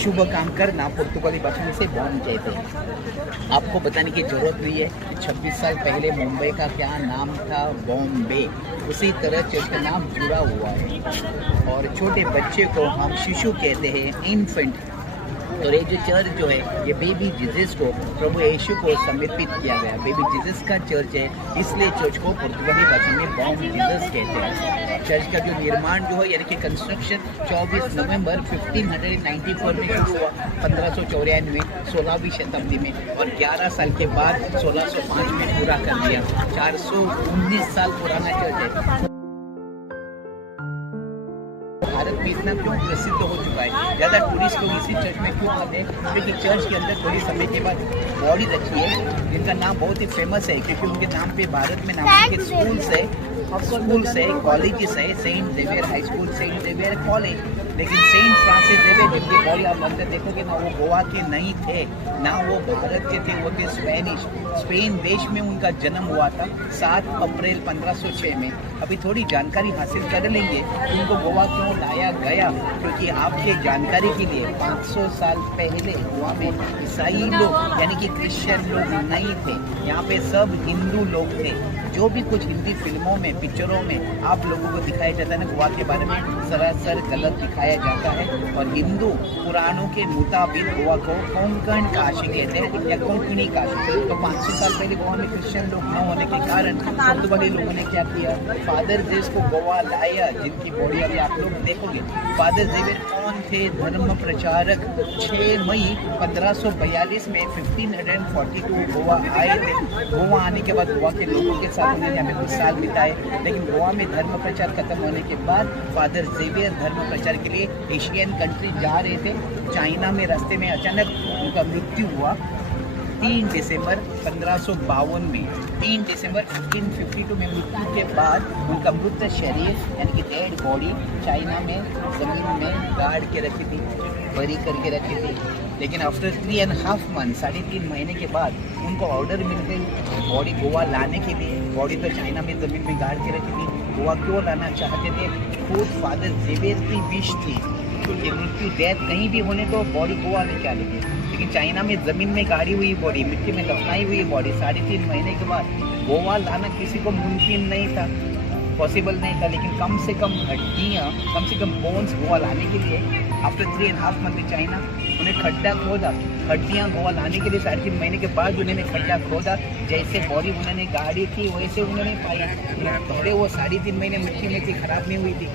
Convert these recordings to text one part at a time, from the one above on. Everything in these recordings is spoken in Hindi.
शुभ काम करना पुर्तगाली भाषा में से बॉम्ब कहते हैं। आपको बताने की जरूरत नहीं है 26 साल पहले मुंबई का क्या नाम था, बॉम्बे, उसी तरह चर्च का नाम जुड़ा हुआ है। और छोटे बच्चे को हम शिशु कहते हैं, इन्फेंट। तो ये जो चर्च जो है ये बेबी जीसस को, प्रभु यीशु को समर्पित किया गया बेबी जीसस का चर्च है, इसलिए चर्च को पुर्तगाली भाषा में बॉम्ब जीसस कहते हैं। चर्च का जो निर्माण जो है यानी कि कंस्ट्रक्शन 24 नवंबर 1594 में शुरू हुआ, 1594 में 16वीं शताब्दी में, और 11 साल के बाद 1605 में पूरा कर दिया। 419 साल पुराना चर्च है। भारत में इतना क्यों प्रसिद्ध हो चुका है, ज़्यादा टूरिस्ट लोग इसी चर्च में क्यों आते हैं, क्योंकि चर्च के अंदर थोड़ी समय के बाद बॉडी रखी है जिनका नाम बहुत ही फेमस है, क्योंकि उनके नाम पे भारत में नाम के स्कूल्स है, कॉलेजेस है, Saint Xavier high school, Saint Xavier college. लेकिन सेंट फ्रांसिस जेवियर जिनकी बॉडी आप अंदर देखोगे ना, वो गोवा के नहीं थे ना, वो भारत के थे, वो थे स्पेनिश। स्पेन देश में उनका जन्म हुआ था 7 अप्रैल 1506 में। अभी थोड़ी जानकारी हासिल कर लेंगे कि उनको गोवा क्यों लाया गया, क्योंकि आपके जानकारी के लिए 500 साल पहले गोवा में ईसाई लोग यानी कि क्रिश्चियन लोग नहीं थे, यहाँ पे सब हिंदू लोग थे। जो भी कुछ हिंदी फिल्मों में, पिक्चरों में आप लोगों को दिखाया जाता है ना, गोवा के बारे में सरासर गलत दिखाया जाता है। और हिंदू पुराणों के मुताबिक गोवा को कोंकण काशी कहते हैं या कोंकणी काशी। तो 500 साल पहले गोवा में क्रिश्चियन लोग न होने के कारण पुर्तगाली लोगों ने क्या किया, फादर जेवियर को गोवा लाया, जिनकी बॉडी अभी आप लोग देखोगे। फादर जेवियर कौन थे? धर्म प्रचारक। 6 मई 1542 में 1542 गोवा आए थे। गोवा आने के बाद गोवा के लोगों के साथ उन्होंने हमें कुछ साल बिताए, लेकिन गोवा में धर्म प्रचार खत्म होने के बाद फादर जेवियर धर्म प्रचार के लिए एशियन कंट्री जा रहे थे। चाइना में रास्ते में अचानक उनका मृत्यु हुआ 3 दिसंबर 1552 में। 3 दिसंबर 1552 में मृत्यु के बाद उनका मृत शरीर यानी कि डेड बॉडी चाइना में ज़मीन में गाड़ के रखी थी, बरी करके रखी थी। लेकिन आफ्टर 3.5 मंथ, 3.5 महीने के बाद उनको ऑर्डर मिल गई बॉडी गोवा लाने के लिए। बॉडी तो चाइना में ज़मीन में गाड़ के रखी थी, गोवा क्यों लाना चाहते थे? खुद फादर जेवियर की विश थी कि मृत्यु डेथ कहीं भी होने तो बॉडी गोवा में क्या लेंगे, लेकिन चाइना में ज़मीन में गाड़ी हुई बॉडी, मिट्टी में दफनाई हुई बॉडी 3.5 महीने के बाद गोवा लाना किसी को मुमकिन नहीं था, पॉसिबल नहीं था। लेकिन कम से कम हड्डियाँ, कम से कम बोन्स गोवा लाने के लिए आफ्टर 3.5 मंथ में चाइना उन्हें खड्डा खोदा, हड्डियाँ गोवा लाने के लिए 3.5 महीने के बाद उन्होंने खड्डा खोदा। जैसे बॉडी उन्होंने गाड़ी थी वैसे उन्होंने पाया। पहले वो 3.5 महीने मिट्टी में थी, खराब नहीं हुई थी,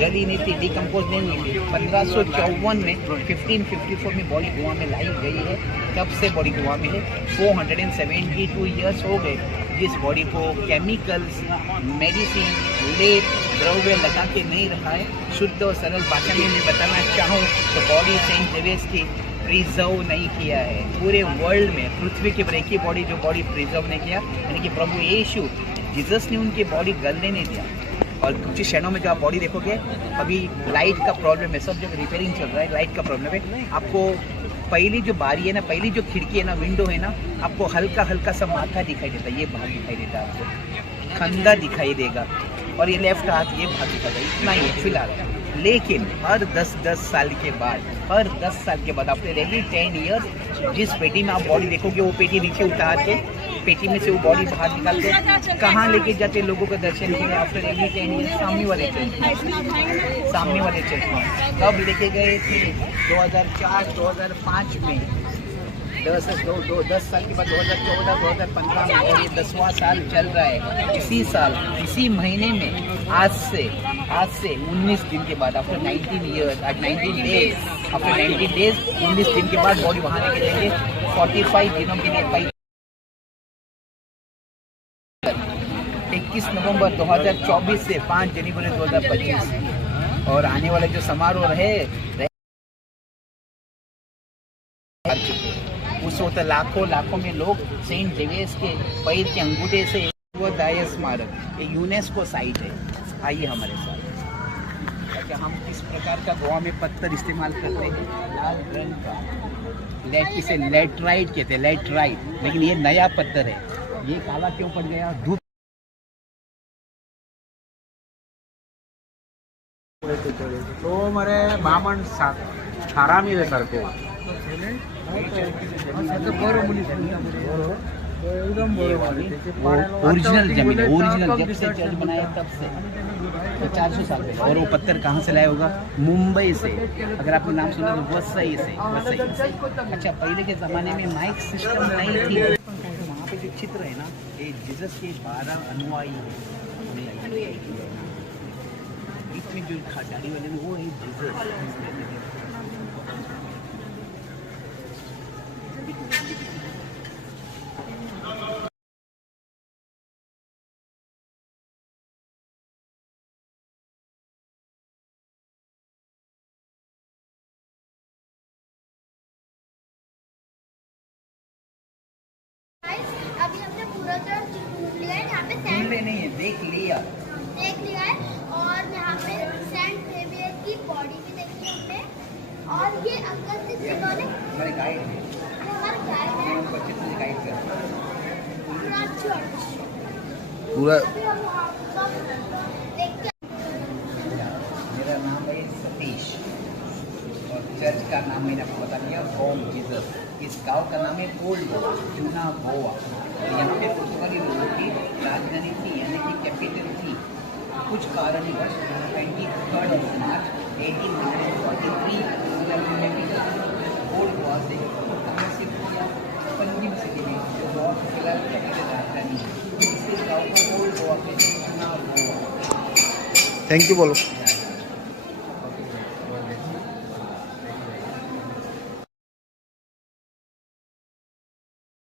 गली नहीं थी, डिकम्पोज नहीं हुई थी। 1554 में 1554 में बॉडी गोवा में लाई गई है, तब से बॉडी गोवा में है। 472 ईयर्स हो गए जिस बॉडी को केमिकल्स, मेडिसिन, लेप, द्रव्य लगा के नहीं रखा है। शुद्ध और सरल भाषा में मैं बताना चाहूँ तो बॉडी सेंट जेवियर की प्रिजर्व नहीं किया है। पूरे वर्ल्ड में पृथ्वी के ऊपर एक ही बॉडी जो बॉडी प्रिजर्व नहीं किया, यानी कि प्रभु यीशु जीसस ने उनकी बॉडी गलने नहीं दिया। और कुछ क्षणों में जो आप बॉडी देखोगे, अभी लाइट का प्रॉब्लम है, सब जगह रिपेयरिंग चल रहा है, लाइट का प्रॉब्लम है। आपको पहली जो बारी है ना, पहली जो खिड़की है ना, विंडो है ना, आपको हल्का हल्का सा माथा दिखाई देता है, ये भाग दिखाई देता है, आपको कंधा दिखाई देगा, और ये लेफ्ट हाथ ये भाग दिखाई देगा, इतना ही फिलहाल। लेकिन हर 10 साल के बाद, हर 10 साल के बाद आफ्टर एवरी 10 ईयर्स जिस पेटी में आप बॉडी देखोगे वो पेटी नीचे उतार के पेटी में से वो बॉडी बाहर निकाल के कहाँ लेके जाते लोगों को दर्शन के लिए आफ्टर एवरी 10 ईयर्स? सामने वाले चर्च में। कब लेके गए थे? 2004-2005 में। 10 साल के बाद 2014-2015 में, और ये 10वां साल चल रहा है। इसी साल इसी महीने में आज से 19 दिन के बाद आफ्टर 19 ईयर्स, आज 19 डेज, आफ्टर 19 डेज 19 दिन के बाद बॉडी वहाँ लेके जाएंगे 45 दिनों के लिए। 21 नवंबर 2024 से 5 जनवरी 2025, और आने वाले जो समारोह है उस वक्त लाखों में लोग सेंट जेवियर के पैर के अंगूठे से वो दाय स्मारक, ये यूनेस्को साइट है। आइए हमारे साथ कि हम किस प्रकार का गोवा में पत्थर इस्तेमाल करते हैं। लाल रंग का इसे लेटराइट कहते हैं, लेटराइट, लेकिन ये नया पत्थर है। ये काला क्यों पड़ गया? धूप तो मरे बामण सारामी रे सारखो एकदम ओरिजिनल जमीन है, ओरिजिनल जब से चर्च बनाया तब से, तो 400 साल पहले। और वो पत्थर कहाँ से लाया होगा? मुंबई से। अगर आपने नाम सुना तो वसई से, वसई से। अच्छा, पहले के ज़माने में माइक सिस्टम नहीं थी। वहाँ पे जो चित्र है ना, ये जीसस के 12 अनुयायी हैं, बीच में जो दाढ़ी वाले हैं, वो है जीसस। अभी हमने पूरा चर्च घूम लिया है। यहाँ पे घूमने नहीं है, देख लिया है और यहाँ पे सेंट जेवियर की बॉडी भी देखी हमने। और ये अंकल थे जिन्होंने हमारे गाइड है, हमारा गाइड है बच्चे से गाइड कर पूरा चर्च। पूरा। अभी हम वहाँ सब देख के मेरा नाम है सतीश और चर्च का नाम मैंने आपको बता दिया, होम जीसस। इस गांव का नाम है ओल्ड गोवा, जूना गोवा। और यहाँ पे पुर्तगाली लोगों की राजधानी थी, यानी कि कैपिटल थी। कुछ कारणवश 23 मार्च 1843 ओल्ड गोवा से कहाँ से किया? पंजिम सिटी में, जो गोवा की फिलहाल कैपिटल राजधानी है। इस गाँव का ओल्ड गोवा पे जूना गोवा। थैंक यू बोलो।